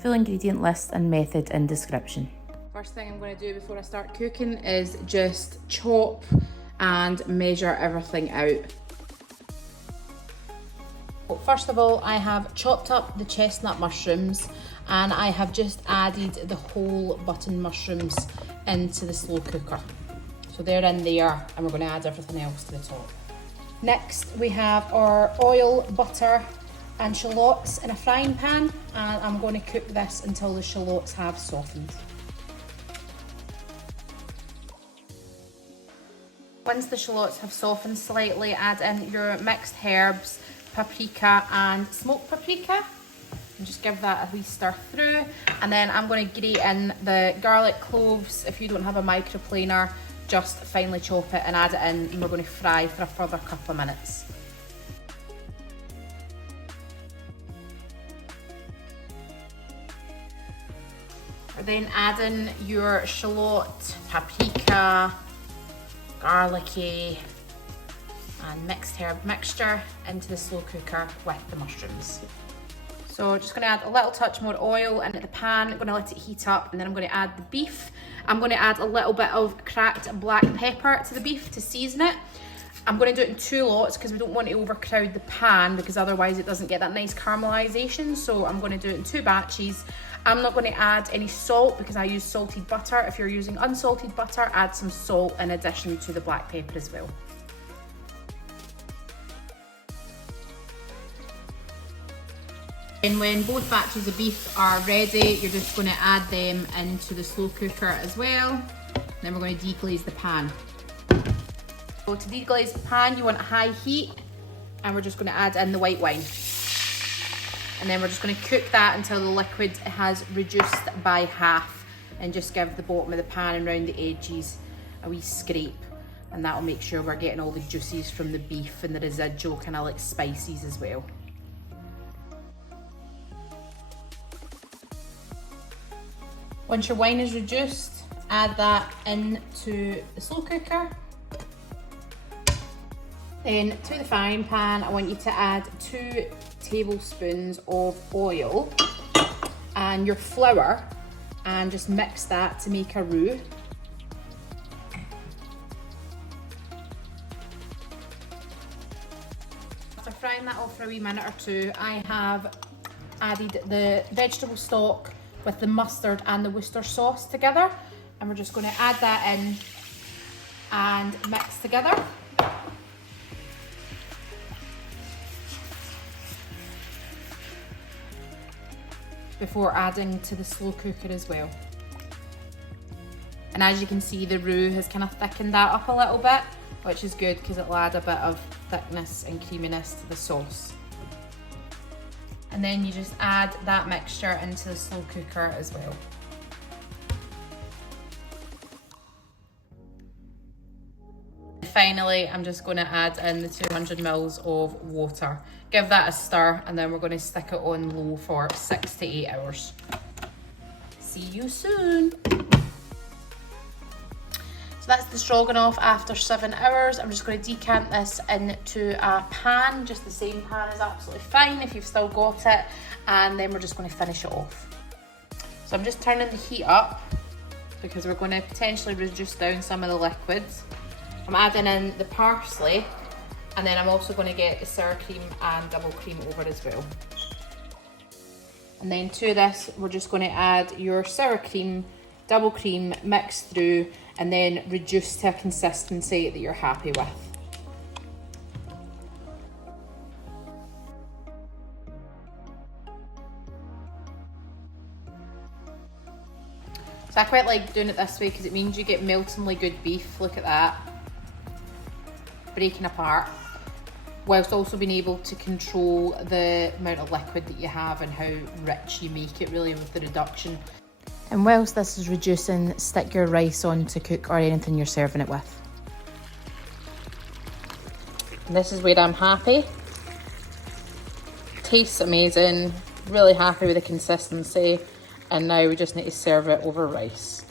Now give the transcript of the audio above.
Full ingredient list and method in description. First thing I'm going to do before I start cooking is just chop and measure everything out. First of all, I have chopped up the chestnut mushrooms and I have just added the whole button mushrooms into the slow cooker. So they're in there and we're going to add everything else to the top. Next we have our oil, butter and shallots in a frying pan, and I'm going to cook this until the shallots have softened. Once the shallots have softened slightly, add in your mixed herbs, paprika and smoked paprika, and just give that a wee stir through. And then I'm going to grate in the garlic cloves. If you don't have a microplaner, just finely chop it and add it in, and we're going to fry for a further couple of minutes. Then add in your shallot, paprika, garlicky and mixed herb mixture into the slow cooker with the mushrooms. So just going to add a little touch more oil into the pan, going to let it heat up, and then I'm going to add the beef. I'm going to add a little bit of cracked black pepper to the beef to season it. I'm going to do it in 2 lots because we don't want to overcrowd the pan, because otherwise it doesn't get that nice caramelization. So I'm going to do it in 2 batches. I'm not going to add any salt because I use salted butter. If you're using unsalted butter, add some salt in addition to the black pepper as well. And when both batches of beef are ready, you're just going to add them into the slow cooker as well. Then we're going to deglaze the pan. So to deglaze the pan, you want a high heat, and we're just going to add in the white wine. And then we're just going to cook that until the liquid has reduced by half, and just give the bottom of the pan and round the edges a wee scrape, and that will make sure we're getting all the juices from the beef and the residual kind of like spices as well. Once your wine is reduced, add that into the slow cooker. Then to the frying pan, I want you to add 2 tablespoons of oil and your flour, and just mix that to make a roux. After frying that off for a wee minute or 2, I have added the vegetable stock with the mustard and the Worcestershire sauce together, and we're just going to add that in and mix together. Before adding to the slow cooker as well. And as you can see, the roux has kind of thickened that up a little bit, which is good because it'll add a bit of thickness and creaminess to the sauce. And then you just add that mixture into the slow cooker as well. Finally, I'm just going to add in the 200 mils of water. Give that a stir, and then we're going to stick it on low for 6 to 8 hours. See you soon. So that's the stroganoff after 7 hours. I'm just going to decant this into a pan. Just the same pan is absolutely fine if you've still got it. And then we're just going to finish it off. So I'm just turning the heat up because we're going to potentially reduce down some of the liquids. I'm adding in the parsley, and then I'm also going to get the sour cream and double cream over as well. And then to this, we're just going to add your sour cream, double cream, mix through, and then reduce to a consistency that you're happy with. So I quite like doing it this way because it means you get meltingly good beef. Look at that. Breaking apart, whilst also being able to control the amount of liquid that you have and how rich you make it really with the reduction. And whilst this is reducing, stick your rice on to cook or anything you're serving it with. And this is where I'm happy. Tastes amazing, really happy with the consistency, and now we just need to serve it over rice.